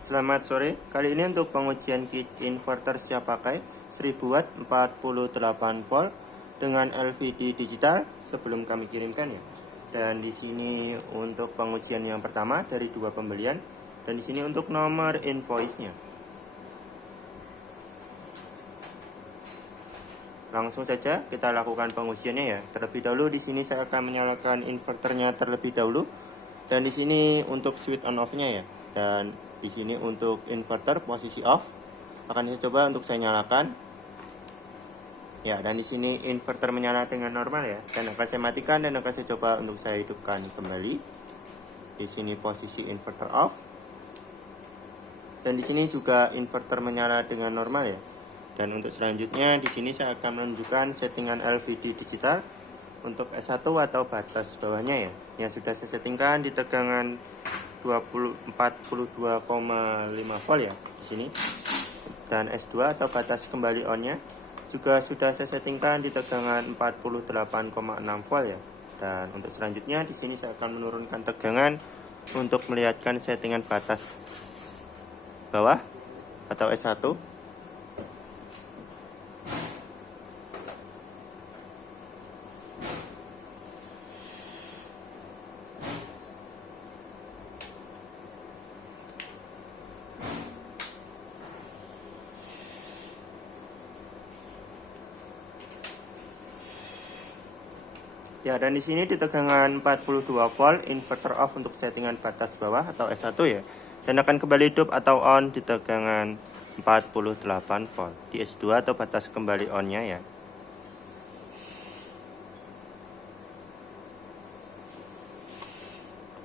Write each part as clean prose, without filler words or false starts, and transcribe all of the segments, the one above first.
Selamat sore, kali ini untuk pengujian kit inverter siap pakai 1000 watt 48 volt dengan LVD digital sebelum kami kirimkan ya. Dan di sini untuk pengujian yang pertama dari dua pembelian, dan di sini untuk nomor invoice-nya. Langsung saja kita lakukan pengujiannya ya. Terlebih dahulu di sini saya akan menyalakan inverternya terlebih dahulu, dan di sini untuk switch on off-nya ya. Dan di sini untuk inverter posisi off akan saya coba untuk saya nyalakan. Ya, dan di sini inverter menyala dengan normal ya. Dan akan saya matikan dan akan saya coba untuk saya hidupkan kembali. Di sini posisi inverter off. Dan di sini juga inverter menyala dengan normal ya. Dan untuk selanjutnya di sini saya akan menunjukkan settingan LVD digital untuk S1 atau batas bawahnya ya, yang sudah saya settingkan di tegangan 42,5 volt ya di sini. Dan S2 atau batas kembali on-nya juga sudah saya settingkan di tegangan 48,6 volt ya. Dan untuk selanjutnya di sini saya akan menurunkan tegangan untuk melihatkan settingan batas bawah atau S1. Ya, dan di sini di tegangan 42 volt inverter off untuk settingan batas bawah atau S1 ya. Dan akan kembali hidup atau on di tegangan 48 volt di S2 atau batas kembali on-nya ya.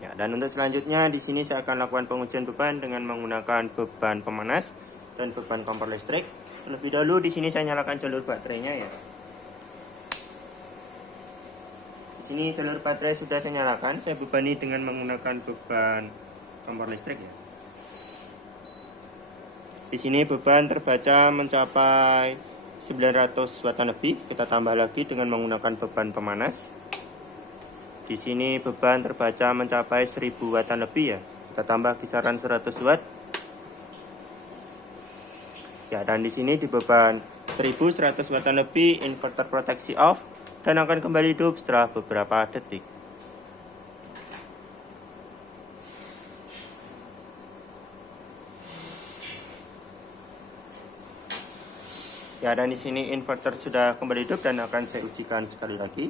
Ya, dan untuk selanjutnya di sini saya akan lakukan pengujian beban dengan menggunakan beban pemanas dan beban kompor listrik. Terlebih dahulu di sini saya nyalakan jalur baterainya ya. Di sini jalur baterai sudah saya nyalakan, saya bebani dengan menggunakan beban kompor listrik ya. Di sini beban terbaca mencapai 900 watt lebih. Kita tambah lagi dengan menggunakan beban pemanas. Di sini beban terbaca mencapai 1000 watt lebih ya. Kita tambah kisaran 100 watt. Ya, dan di sini di beban 1100 watt lebih inverter proteksi off dan akan kembali hidup setelah beberapa detik. Ya, dan di sini inverter sudah kembali hidup dan akan saya ujikan sekali lagi.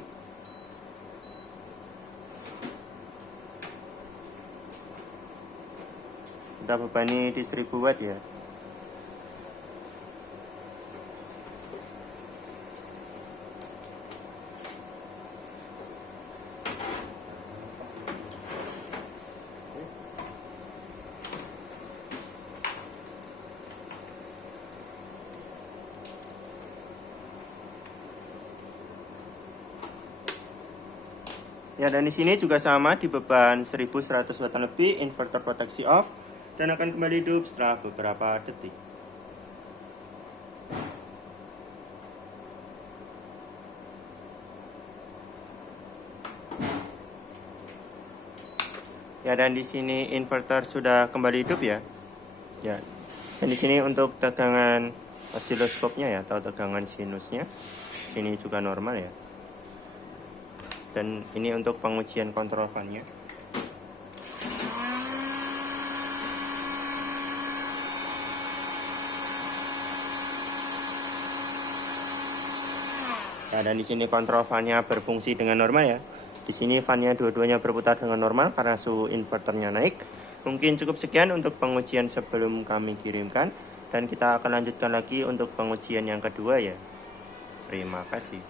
Kita bebani di 1000 watt ya. Ya, dan di sini juga sama di beban 1100 watt lebih inverter proteksi off dan akan kembali hidup setelah beberapa detik. Ya, dan di sini inverter sudah kembali hidup ya. Ya. Dan di sini untuk tegangan osiloskopnya ya atau tegangan sinusnya sini juga normal ya. Dan ini untuk pengujian kontrol fan-nya. Ya, dan di sini kontrol fan-nya berfungsi dengan normal ya. Di sini fan-nya dua-duanya berputar dengan normal karena suhu inverternya naik. Mungkin cukup sekian untuk pengujian sebelum kami kirimkan, dan kita akan lanjutkan lagi untuk pengujian yang kedua ya. Terima kasih.